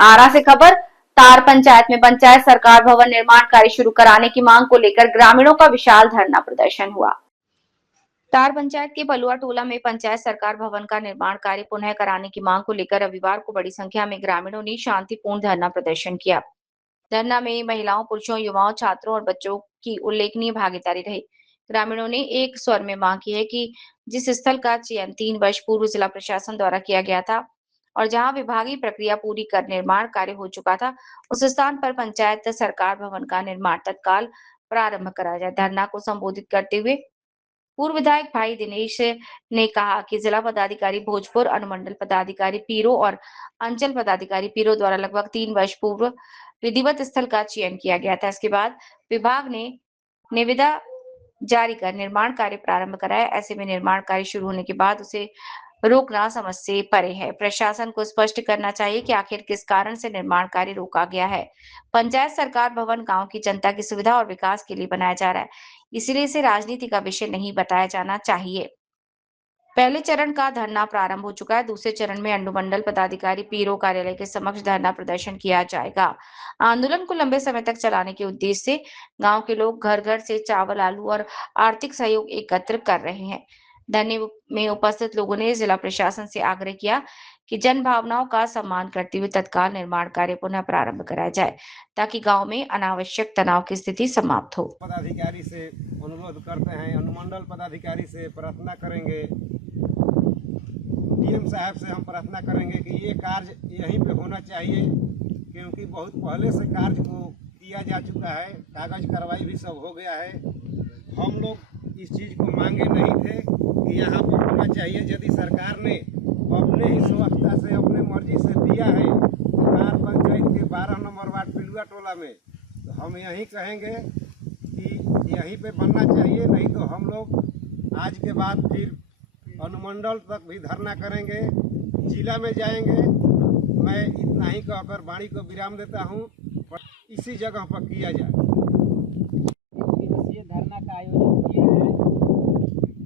आरा से खबर। तार पंचायत में पंचायत सरकार भवन निर्माण कार्य शुरू कराने की मांग को लेकर ग्रामीणों का विशाल धरना प्रदर्शन हुआ। तार पंचायत के बलुआ टोला में पंचायत सरकार भवन का निर्माण कार्य पुनः कराने की मांग को लेकर रविवार को बड़ी संख्या में ग्रामीणों ने शांतिपूर्ण धरना प्रदर्शन किया। धरना में महिलाओं, पुरुषों, युवाओं, छात्रों और बच्चों की उल्लेखनीय भागीदारी रही। ग्रामीणों ने एक स्वर में मांग की है कि जिस स्थल का चयन 3 वर्ष पूर्व जिला प्रशासन द्वारा किया गया था और जहां विभागीय प्रक्रिया पूरी कर निर्माण कार्य हो चुका था, उस स्थान पर पंचायत सरकार भवन का निर्माण तत्काल प्रारंभ कराया जाए। धरना को संबोधित करते हुए पूर्व विधायक भाई दिनेश ने कहा कि जिला पदाधिकारी भोजपुर, अनुमंडल पदाधिकारी पीरो और अंचल पदाधिकारी पीरो द्वारा लगभग 3 वर्ष पूर्व विधिवत स्थल का चयन किया गया था। इसके बाद विभाग ने निविदा जारी कर निर्माण कार्य प्रारंभ कराया। ऐसे में निर्माण कार्य शुरू होने के बाद उसे रोकना समझ से परे है। प्रशासन को स्पष्ट करना चाहिए कि आखिर किस कारण से निर्माण कार्य रोका गया है। पंचायत सरकार भवन गांव की जनता की सुविधा और विकास के लिए बनाया जा रहा है, इसलिए इसे राजनीति का विषय नहीं बताया जाना चाहिए। पहले चरण का धरना प्रारंभ हो चुका है। दूसरे चरण में अनुमंडल पदाधिकारी पीरो कार्यालय के समक्ष धरना प्रदर्शन किया जाएगा। आंदोलन को लंबे समय तक चलाने के उद्देश्य से गांव के लोग घर घर से चावल, आलू और आर्थिक सहयोग एकत्र कर रहे हैं। धरने में उपस्थित लोगों ने जिला प्रशासन से आग्रह किया कि जन भावनाओं का सम्मान करते हुए तत्काल निर्माण कार्य पुनः प्रारंभ कराया जाए ताकि गांव में अनावश्यक तनाव की स्थिति समाप्त हो। पदाधिकारी से अनुरोध करते हैं, अनुमंडल पदाधिकारी से प्रार्थना करेंगे, डीएम साहब से हम प्रार्थना करेंगे कि ये कार्य यहीं पे होना चाहिए, क्योंकि बहुत पहले से कार्य को किया जा चुका है, कागज कार्रवाई भी सब हो गया है। हम लोग इस चीज़ को मांगे नहीं थे कि यहाँ पर होना चाहिए। यदि सरकार ने अपने ही स्वच्छता से, अपने मर्जी से दिया है तार पंचायत के 12 नंबर वार्ड पिलुआ टोला में, तो हम यही कहेंगे कि यहीं पे बनना चाहिए। नहीं तो हम लोग आज के बाद फिर अनुमंडल तक भी धरना करेंगे, जिला में जाएंगे। मैं इतना ही कहकर वाणी को विराम देता हूँ। इसी जगह पर किया जाए। दिवसीय धरना का आयोजन किया है,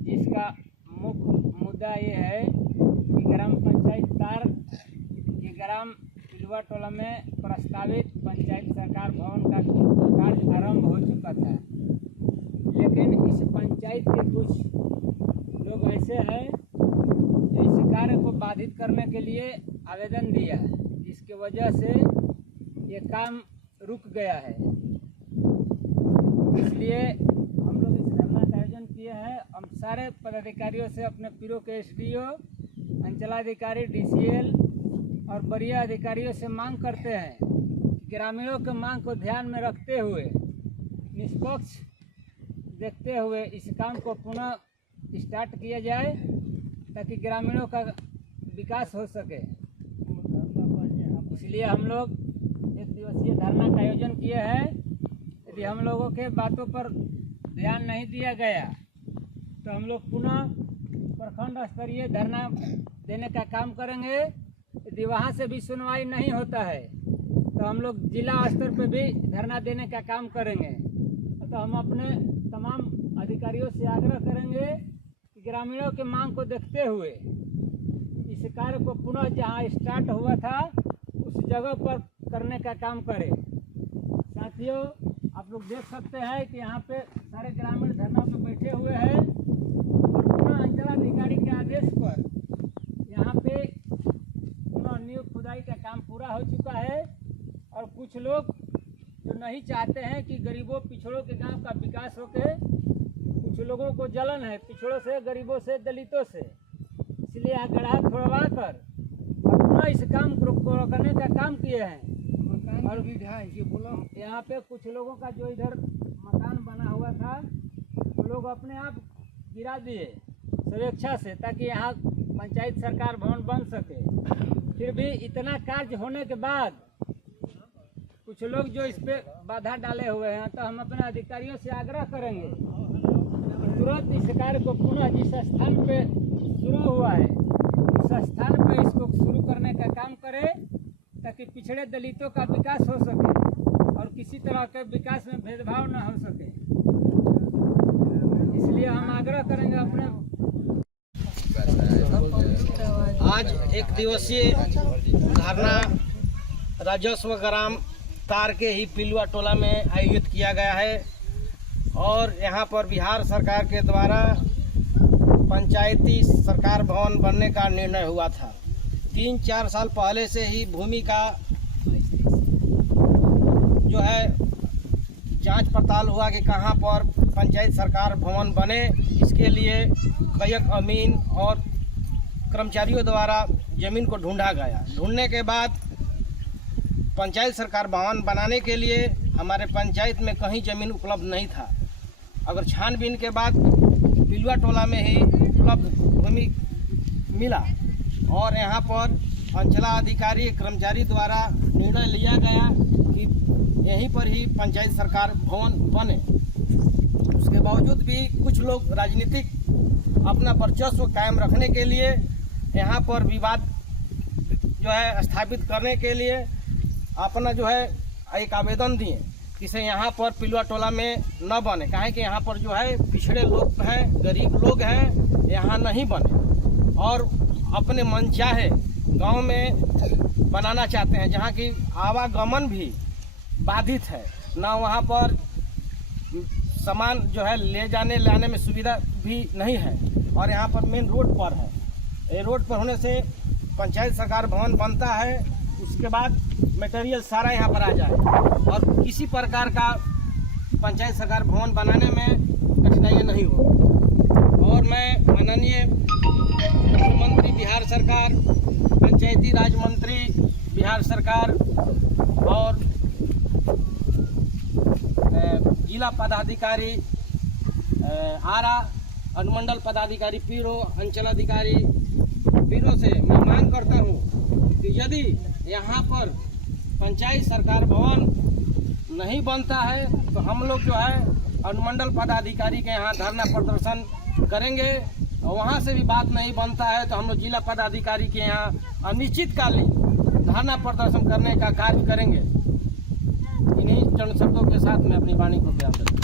जिसका मुख्य मुद्दा ये है कि ग्राम पंचायत तार के ग्राम पिलुआ टोला में प्रस्तावित पंचायत सरकार भवन का कार्य आरंभ हो चुका था, लेकिन इस पंचायत के कुछ लोग ऐसे हैं जो इस कार्य को बाधित करने के लिए आवेदन दिया है, जिसकी वजह से ये काम रुक गया है। इसलिए हम लोग इस धरना का आयोजन किए हैं। हम सारे पदाधिकारियों से, अपने पीरो के एसडीओ, अंचलाधिकारी, डीसीएल और वरीय अधिकारियों से मांग करते हैं कि ग्रामीणों के मांग को ध्यान में रखते हुए, निष्पक्ष देखते हुए इस काम को पुनः स्टार्ट किया जाए ताकि ग्रामीणों का विकास हो सके। इसलिए हम लोग एक दिवसीय धरना का आयोजन किए हैं। यदि हम लोगों के बातों पर ध्यान नहीं दिया गया तो हम लोग पुनः प्रखंड स्तरीय धरना देने का काम करेंगे। यदि वहाँ से भी सुनवाई नहीं होता है तो हम लोग जिला स्तर पर भी धरना देने का काम करेंगे। तो हम अपने तमाम अधिकारियों से आग्रह करेंगे कि ग्रामीणों के मांग को देखते हुए इस कार्य को पुनः जहाँ स्टार्ट हुआ था उस जगह पर करने का काम करें। साथियों, आप लोग देख सकते हैं कि यहाँ पे सारे ग्रामीण धरना पे बैठे हुए हैं और पुनः अंचलाधिकारी के आदेश पर यहाँ पे पुनः नींव खुदाई का काम पूरा हो चुका है। और कुछ लोग जो नहीं चाहते हैं कि गरीबों पिछड़ों के गांव का विकास हो के, कुछ लोगों को जलन है पिछड़ों से, गरीबों से, दलितों से, इसलिए गड्ढा खोदवा कर पुनः इस काम को करने का काम किए हैं। और यहाँ पे कुछ लोगों का जो इधर मकान बना हुआ था वो लोग अपने आप गिरा दिए स्वेच्छा से, ताकि यहाँ पंचायत सरकार भवन बन सके। फिर भी इतना कार्य होने के बाद कुछ लोग जो इस पे बाधा डाले हुए हैं, तो हम अपने अधिकारियों से आग्रह करेंगे कि तुरंत इस कार्य को पुनः जिस स्थान पे शुरू हुआ है उस स्थान पे इसको शुरू करने का काम करें ताकि पिछड़े दलितों का विकास हो सके और किसी तरह के विकास में भेदभाव न हो सके। इसलिए हम आग्रह करेंगे अपने। आज एक दिवसीय धरना राजस्व ग्राम तार के ही पिलुआ टोला में आयोजित किया गया है और यहाँ पर बिहार सरकार के द्वारा पंचायती सरकार भवन बनने का निर्णय हुआ था। 3-4 साल पहले से ही भूमि का जो है जांच पड़ताल हुआ कि कहाँ पर पंचायत सरकार भवन बने। इसके लिए कयक अमीन और कर्मचारियों द्वारा ज़मीन को ढूंढा गया। ढूंढने के बाद पंचायत सरकार भवन बनाने के लिए हमारे पंचायत में कहीं ज़मीन उपलब्ध नहीं था। अगर छानबीन के बाद पिलुआ टोला में ही उपलब्ध भूमि मिला और यहाँ पर अंचलाधिकारी कर्मचारी द्वारा निर्णय लिया गया कि यहीं पर ही पंचायत सरकार भवन बने। उसके बावजूद भी कुछ लोग राजनीतिक अपना वर्चस्व कायम रखने के लिए यहाँ पर विवाद जो है स्थापित करने के लिए अपना जो है एक आवेदन दिए कि से यहाँ पर पिलुआ टोला में न बने। काहे कि यहाँ पर जो है पिछड़े लोग हैं, गरीब लोग हैं, यहाँ नहीं बने और अपने मनचाहे गांव में बनाना चाहते हैं जहाँ की आवागमन भी बाधित है, ना वहाँ पर सामान जो है ले जाने लाने में सुविधा भी नहीं है और यहाँ पर मेन रोड पर है। ये रोड पर होने से पंचायत सरकार भवन बनता है, उसके बाद मटेरियल सारा यहाँ पर आ जाए और किसी प्रकार का पंचायत सरकार भवन बनाने में कठिनाइयाँ नहीं हो। और मैं माननीय मुख्यमंत्री बिहार सरकार, पंचायती राज मंत्री बिहार सरकार और जिला पदाधिकारी आरा, अनुमंडल पदाधिकारी पीरो, अंचलाधिकारी पीरो से मैं मांग करता हूँ कि यदि यहाँ पर पंचायत सरकार भवन नहीं बनता है तो हम लोग जो है अनुमंडल पदाधिकारी के यहाँ धरना प्रदर्शन करेंगे और वहाँ से भी बात नहीं बनता है तो हम लोग जिला पदाधिकारी के यहाँ अनिश्चितकालीन धरना प्रदर्शन करने का कार्य करेंगे। इन्हीं चंद शब्दों के साथ मैं अपनी वाणी को बयान करता हूँ।